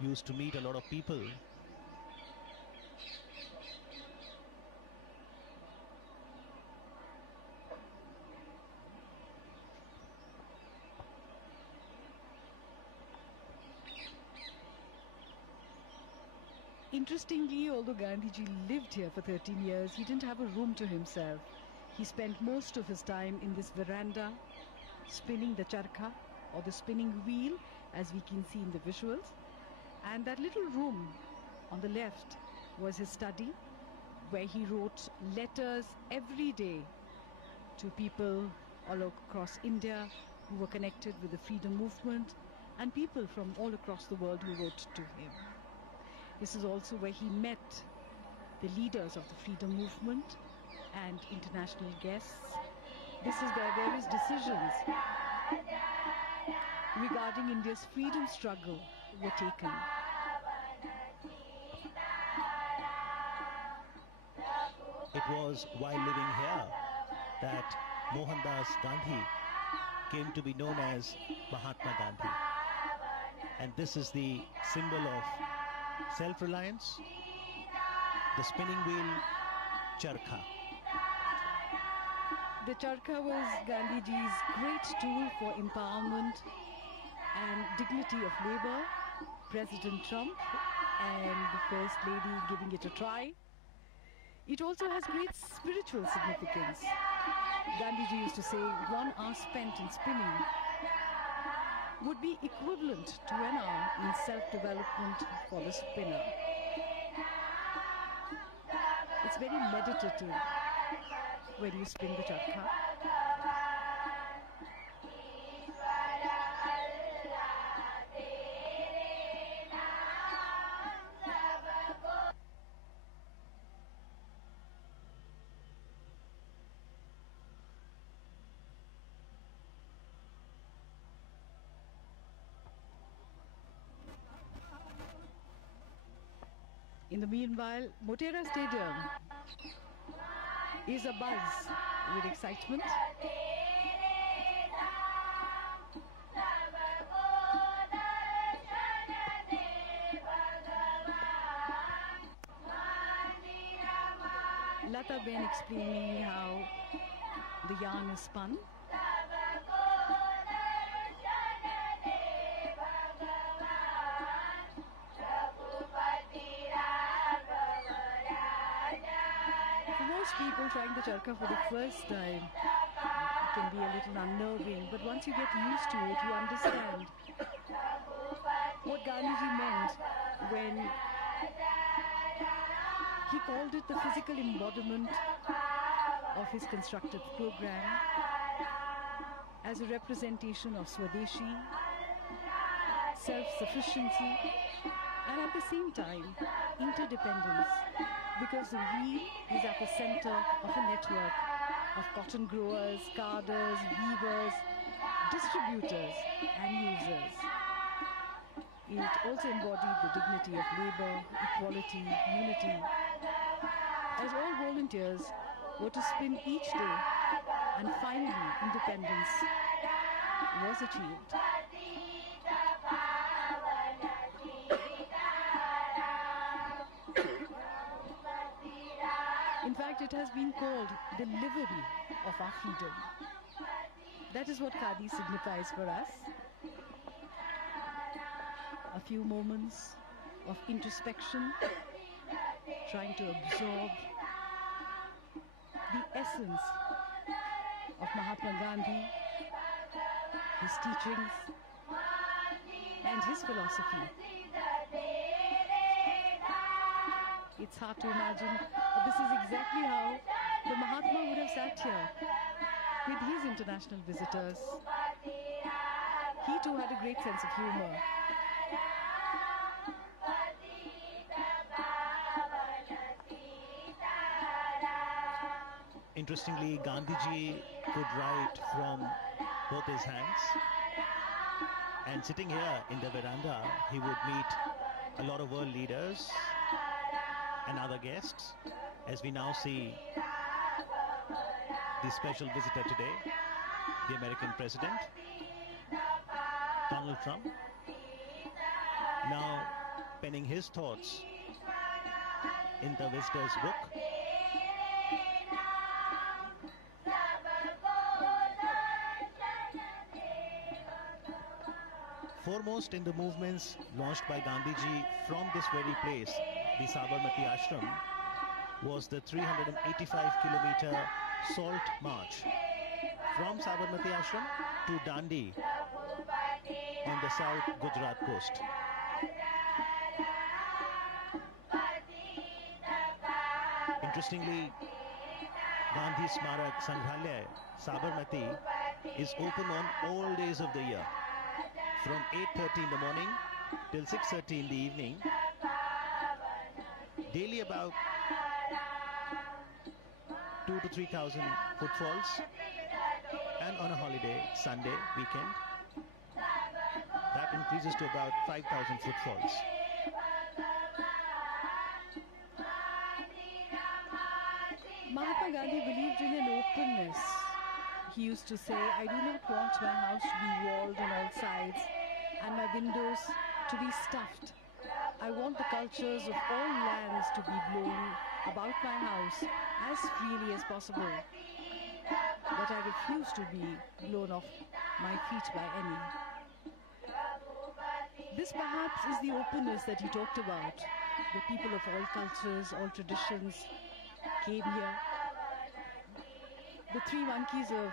used to meet a lot of people. Interestingly, although Gandhiji lived here for 13 years, he didn't have a room to himself. He spent most of his time in this veranda, spinning the charkha, or the spinning wheel, as we can see in the visuals. And that little room on the left was his study, where he wrote letters every day to people all across India who were connected with the freedom movement, and people from all across the world who wrote to him. This is also where he met the leaders of the freedom movement and international guests. This is where various decisions regarding India's freedom struggle were taken. It was while living here that Mohandas Gandhi came to be known as Mahatma Gandhi. And this is the symbol of self-reliance, the spinning wheel, charkha. The charkha was Gandhiji's great tool for empowerment and dignity of labor. President Trump and the First Lady giving it a try. It also has great spiritual significance. Gandhiji used to say 1 hour spent in spinning would be equivalent to an hour in self-development for the spinner. It's very meditative when you spin the charkha. In the meanwhile, Motera Stadium is abuzz with excitement. Lata Ben explaining how the yarn is spun. People trying the charkha for the first time, it can be a little unnerving, but once you get used to it, you understand what Gandhiji meant when he called it the physical embodiment of his constructive program as a representation of Swadeshi, self-sufficiency, and at the same time, interdependence. Because the wheel is at the center of a network of cotton growers, carders, weavers, distributors and users. It also embodied the dignity of labor, equality, unity, as all volunteers were to spin each day, and finally independence was achieved. In fact, it has been called the livery of our freedom. That is what Khadi signifies for us. A few moments of introspection, trying to absorb the essence of Mahatma Gandhi, his teachings, and his philosophy. It's hard to imagine, but this is exactly how the Mahatma would have sat here with his international visitors. He too had a great sense of humor. Interestingly, Gandhiji could write from both his hands, and sitting here in the veranda, he would meet a lot of world leaders and other guests, as we now see the special visitor today, the American President, Donald Trump. Now, penning his thoughts in the visitor's book. Foremost in the movements launched by Gandhiji from this very place, the Sabarmati Ashram, was the 385-kilometer Salt March from Sabarmati Ashram to Dandi on the South Gujarat coast. Interestingly, Gandhi Smarak Sangrahalaya, Sabarmati, is open on all days of the year, from 8:30 in the morning till 6:30 in the evening. Daily about 2,000 to 3,000 footfalls, and on a holiday, Sunday, weekend, that increases to about 5,000 footfalls. Mahatma Gandhi believed in an openness. He used to say, I do not want my house to be walled on all sides and my windows to be stuffed. I want the cultures of all lands to be blown about my house as freely as possible. But I refuse to be blown off my feet by any. This perhaps is the openness that he talked about. The people of all cultures, all traditions came here. The three monkeys of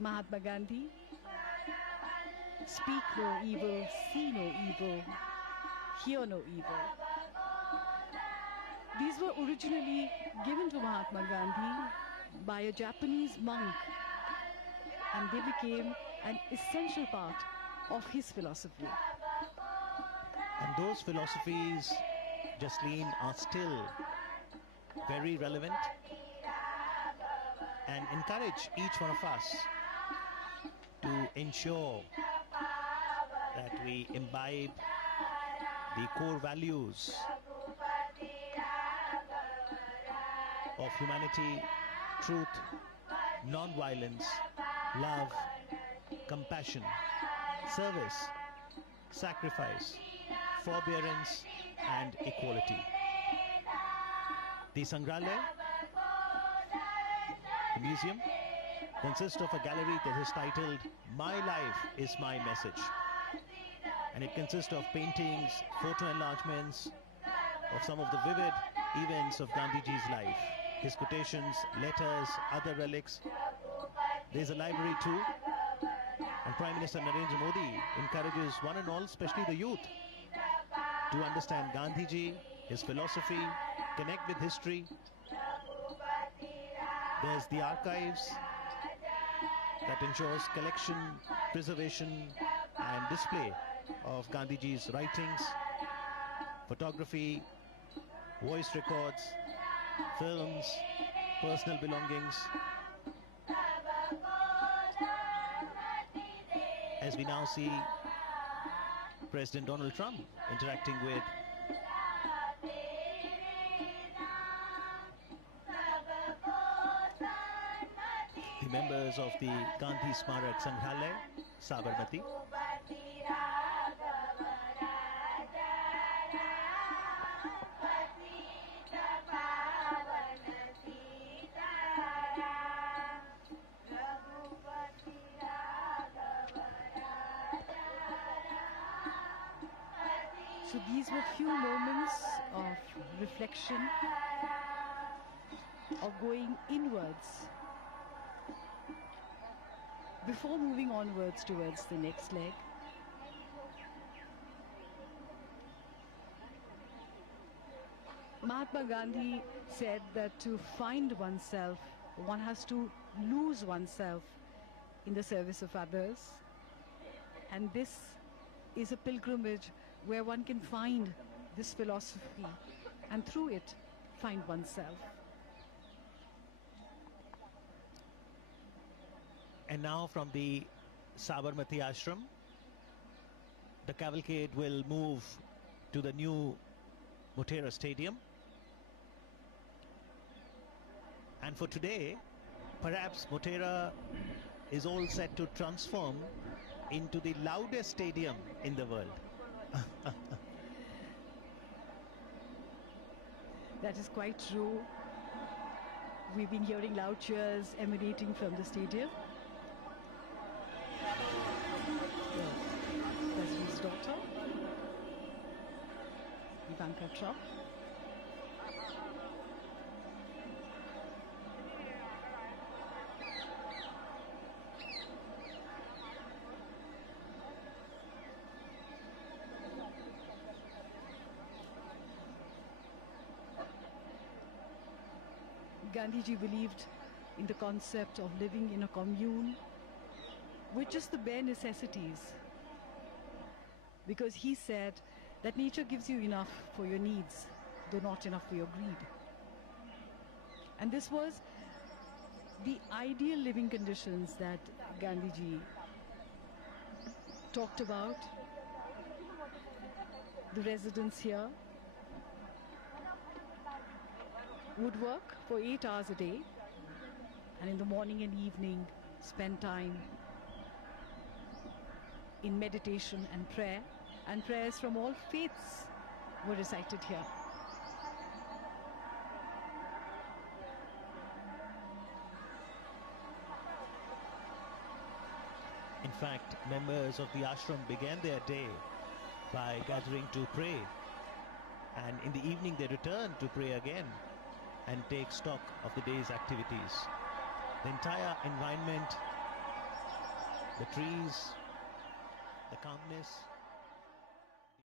Mahatma Gandhi: speak no evil, see no evil, hear no evil. These were originally given to Mahatma Gandhi by a Japanese monk, and they became an essential part of his philosophy. And those philosophies, Jasleen, are still very relevant and encourage each one of us to ensure that we imbibe the core values of humanity, truth, non-violence, love, compassion, service, sacrifice, forbearance, and equality. The Sangrahalaya, the museum, consists of a gallery that is titled My Life is My Message, and it consists of paintings, photo enlargements of some of the vivid events of Gandhiji's life, his quotations, letters, other relics. There's a library too, and Prime Minister Narendra Modi encourages one and all, especially the youth, to understand Gandhiji, his philosophy, connect with history. There's the archives that ensures collection, preservation and display of Gandhiji's writings, photography, voice records, films, personal belongings. As we now see President Donald Trump interacting with the members of the Gandhi Smarak Sangrahalaya, Sabarmati. So these were few moments of reflection, of going inwards, before moving onwards towards the next leg. Mahatma Gandhi said that to find oneself, one has to lose oneself in the service of others. And this is a pilgrimage where one can find this philosophy and through it find oneself. And now from the Sabarmati Ashram, the cavalcade will move to the new Motera Stadium. And for today, perhaps Motera is all set to transform into the loudest stadium in the world. That is quite true. We've been hearing loud cheers emanating from the stadium. Yes, President's daughter, Ivanka Trump. Gandhiji believed in the concept of living in a commune with just the bare necessities, because he said that nature gives you enough for your needs, though not enough for your greed. And this was the ideal living conditions that Gandhiji talked about. The residents here would work for 8 hours a day, and in the morning and evening spend time in meditation and prayer, and prayers from all faiths were recited here. In fact, members of the ashram began their day by gathering to pray, and in the evening they returned to pray again and take stock of the day's activities. The entire environment, the trees, the calmness,